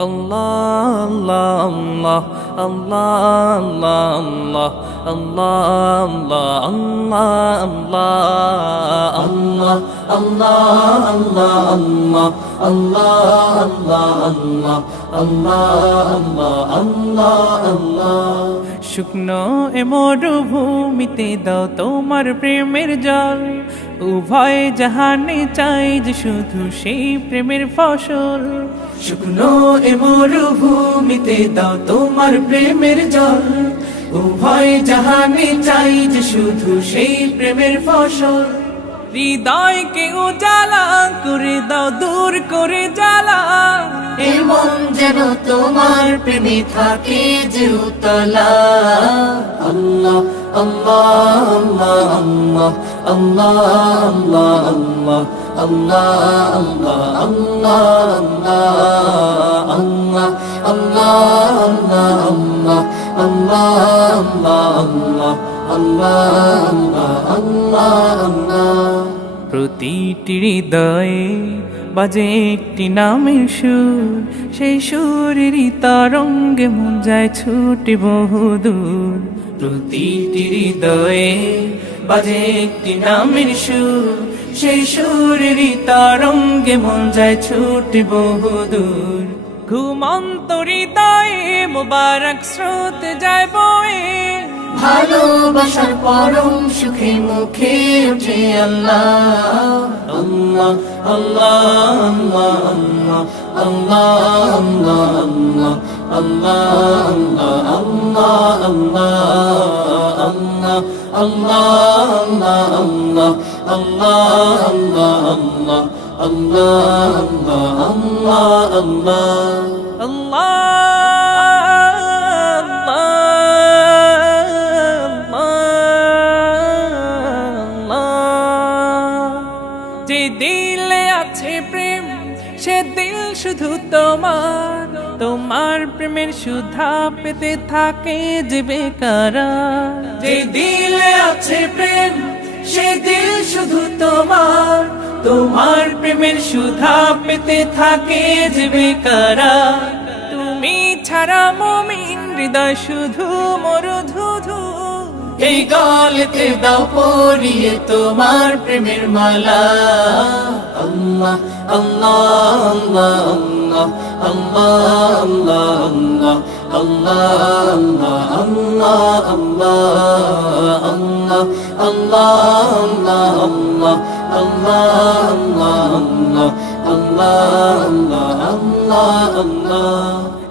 Allah, Allah, Allah, Allah, Allah, Allah, Allah, Allah, Allah, Allah, Allah, Allah, Allah. শুকনো এ মরুভূমিতে দাও তোমার প্রেমের জল, উভয় জাহানে চাই যে শুধু সেই প্রেমের ফসল। শুকনো এ মরুভূমিতে দাও তোমার প্রেমের জল, উভয় জাহানে চাই যে শুধু সেই প্রেমের ফসল। হৃদয়কে উজালা করে দাও, দূর করে জ্বালা, এমন যেন তোমার প্রেমে থাকে যে উতলা। আল্লাহ আল্লাহ আল্লাহ আল্লাহ আল্লাহ আল্লাহ আল্লাহ আল্লাহ আল্লাহ আল্লাহ আল্লাহ আল্লাহ আল্লাহ। প্রতিটি হৃদয়ে বাজে একটি নামের সুর, সেই সুরেরই তরঙ্গে মন যায় ছুটে বহুদূর। প্রতিটি হৃদয়ে বাজে একটি নামের সুর, সেই সুরেরই তরঙ্গে মন যায় ছুটে বহুদূর। ঘুমন্ত হৃদয়ে মোবারক স্রোত যায় বয়ে, ভালোবাসার পরম সুখে মুখে উঠে আল্লাহ আল্লাহ আল্লাহ আল্লাহ আল্লাহ আল্লাহ আল্লাহ আল্লাহ আল্লাহ আল্লাহ আল্লাহ আল্লাহ আল্লাহ। যে দিলে আছে প্রেম সে দিল শুধু তোমার, তোমার প্রেমের সুধা পেতে থাকে যে বেকারার। যে দিলে আছে প্রেম সে দিল শুধু তোমার, তোমার প্রেমের সুধা পেতে থাকে যে বেকারার। তুমি ছাড়া মুমিন হৃদয় শুধু মরুধুধু, এই গলেতে দাও পরিয়ে তোমার প্রেমের মালা। আল্লাহ আল্লাহ আল্লাহ আল্লাহ আল্লাহ আল্লাহ আল্লাহ আল্লাহ আল্লাহ আল্লাহ।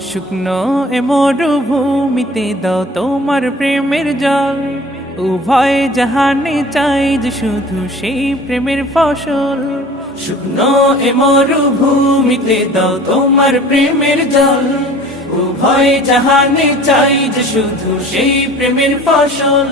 শুকনো এ মরুভূমিতে দাও তোমার প্রেমের জল, উভয় জাহানে চাই যে শুধু সেই প্রেমের ফসল। শুকনো এ মরুভূমিতে দাও তোমার প্রেমের জল, উভয় জাহানে চাই যে শুধু সেই প্রেমের ফসল।